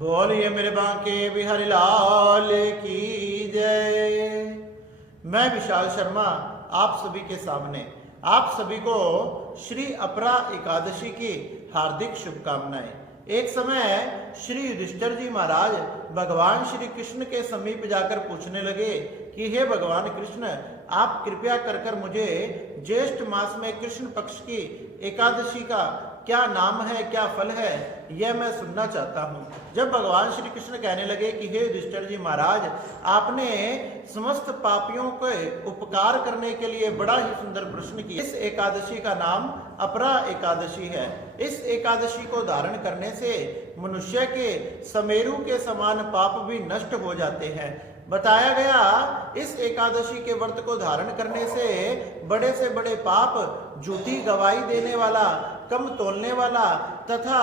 बोलिए मेरे बांके बिहारी लाल की जय। मैं विशाल शर्मा आप सभी के सामने आप सभी को श्री अपरा एकादशी की हार्दिक शुभकामनाएं। एक समय श्री युधिष्ठिर जी महाराज भगवान श्री कृष्ण के समीप जाकर पूछने लगे कि हे भगवान कृष्ण, आप कृपया कर मुझे ज्येष्ठ मास में कृष्ण पक्ष की एकादशी का क्या नाम है, क्या फल है, यह मैं सुनना चाहता हूँ। जब भगवान श्री कृष्ण कहने लगे कि हे युधिष्ठिर जी महाराज, आपने समस्त पापियों के उपकार करने के लिए बड़ा ही सुंदर प्रश्न किया। इस एकादशी का नाम अपरा एकादशी है। इस एकादशी को धारण करने से मनुष्य के समेरु के समान पाप भी नष्ट हो जाते हैं। बताया गया इस एकादशी के व्रत को धारण करने से बड़े पाप, झूठी गवाही देने वाला, कम तोलने वाला तथा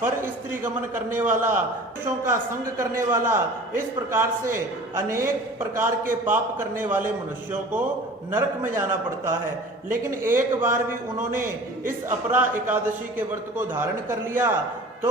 पर स्त्री गमन करने वाला, पुरुषों का संग करने वाला, इस प्रकार से अनेक प्रकार के पाप करने वाले मनुष्यों को नरक में जाना पड़ता है। लेकिन एक बार भी उन्होंने इस अपरा एकादशी के व्रत को धारण कर लिया तो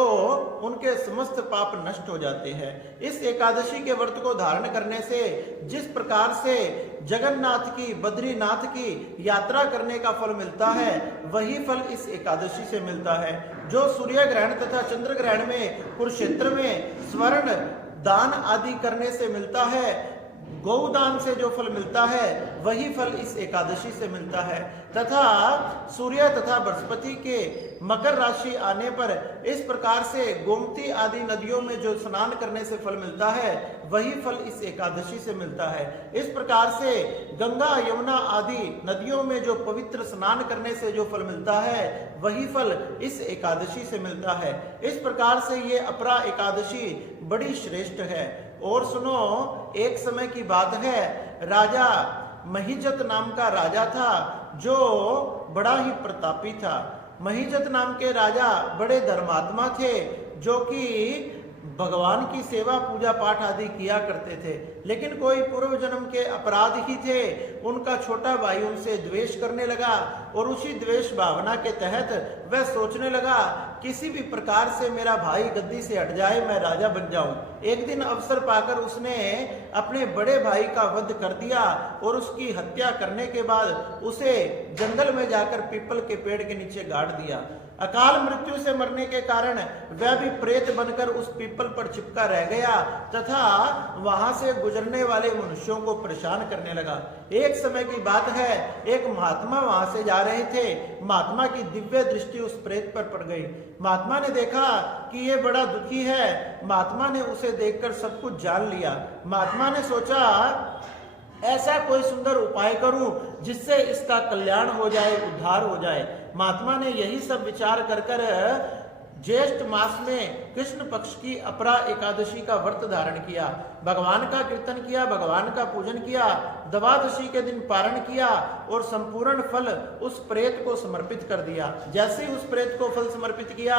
उनके समस्त पाप नष्ट हो जाते हैं। इस एकादशी के व्रत को धारण करने से जिस प्रकार से जगन्नाथ की, बद्रीनाथ की यात्रा करने का फल मिलता है, वही फल इस एकादशी से मिलता है। जो सूर्य ग्रहण तथा चंद्र ग्रहण में, कुरुक्षेत्र में स्वर्ण दान आदि करने से मिलता है, गौदान से जो फल मिलता है, वही फल इस एकादशी से मिलता है। तथा सूर्य तथा बृहस्पति के मकर राशि आने पर इस प्रकार से गोमती आदि नदियों में जो स्नान करने से फल मिलता है, वही फल इस एकादशी से मिलता है। इस प्रकार से गंगा, यमुना आदि नदियों में जो पवित्र स्नान करने से जो फल मिलता है, वही फल इस एकादशी से मिलता है। इस प्रकार से ये अपरा एकादशी बड़ी श्रेष्ठ है। और सुनो, एक समय की बात है, राजा महिजत नाम का राजा था जो बड़ा ही प्रतापी था। महिजत नाम के राजा बड़े धर्मात्मा थे जो कि भगवान की सेवा, पूजा पाठ आदि किया करते थे। लेकिन कोई पूर्व जन्म के अपराध ही थे, उनका छोटा भाई उनसे द्वेष करने लगा और उसी द्वेष भावना के तहत वह सोचने लगा किसी भी प्रकार से मेरा भाई गद्दी से हट जाए, मैं राजा बन जाऊं। एक दिन अवसर पाकर उसने अपने बड़े भाई का वध कर दिया और उसकी हत्या करने के बाद उसे जंगल में जाकर पीपल के पेड़ के नीचे गाड़ दिया। अकाल मृत्यु से मरने के कारण वह भी प्रेत बनकर उस पीपल पर चिपका रह गया तथा वहां से गुजरने वाले मनुष्यों को परेशान करने लगा। एक समय की बात है, एक महात्मा वहां से जा रहे थे। महात्मा की दिव्य दृष्टि उस प्रेत पर पड़ गई। महात्मा ने देखा कि ये बड़ा दुखी है। महात्मा ने उसे देखकर सब कुछ जान लिया। महात्मा ने सोचा ऐसा कोई सुंदर उपाय करूं जिससे इसका कल्याण हो जाए, उद्धार हो जाए। महात्मा ने यही सब विचार कर ज्येष्ठ मास में कृष्ण पक्ष की अपरा एकादशी का व्रत धारण किया, भगवान का कीर्तन किया, भगवान का पूजन किया, द्वादशी के दिन पारण किया और संपूर्ण फल उस प्रेत को समर्पित कर दिया। जैसे ही उस प्रेत को फल समर्पित किया,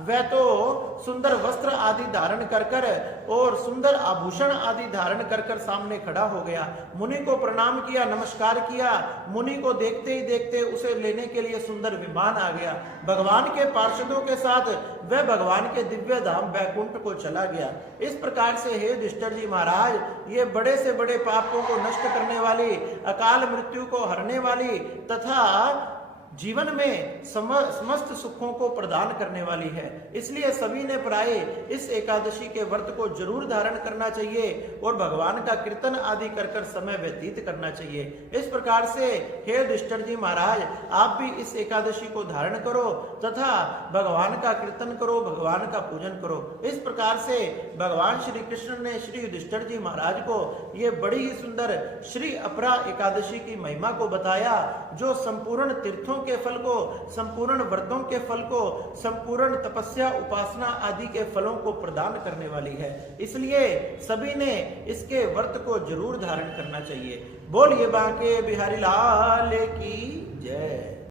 वह तो सुंदर वस्त्र आदि धारण कर और सुंदर आभूषण आदि धारण कर सामने खड़ा हो गया। मुनि को प्रणाम किया, नमस्कार किया। मुनि को देखते ही देखते उसे लेने के लिए सुंदर विमान आ गया। भगवान के पार्षदों के साथ वह भगवान के दिव्य धाम वैकुंठ को चला गया। इस प्रकार से हे युधिष्ठिर जी महाराज, ये बड़े से बड़े पापों को नष्ट करने वाली, अकाल मृत्यु को हरने वाली तथा जीवन में समस्त सुखों को प्रदान करने वाली है। इसलिए सभी ने प्राय इस एकादशी के व्रत को जरूर धारण करना चाहिए और भगवान का कीर्तन आदि कर समय व्यतीत करना चाहिए। इस प्रकार से हे युधिष्ठिर जी महाराज, आप भी इस एकादशी को धारण करो तथा भगवान का कीर्तन करो, भगवान का पूजन करो। इस प्रकार से भगवान श्री कृष्ण ने श्री युधिष्ठिर जी महाराज को ये बड़ी ही सुंदर श्री अपरा एकादशी की महिमा को बताया, जो संपूर्ण तीर्थों के फल को, संपूर्ण व्रतों के फल को, संपूर्ण तपस्या, उपासना आदि के फलों को प्रदान करने वाली है। इसलिए सभी ने इसके व्रत को जरूर धारण करना चाहिए। बोलिए बांके बिहारी लाल की जय।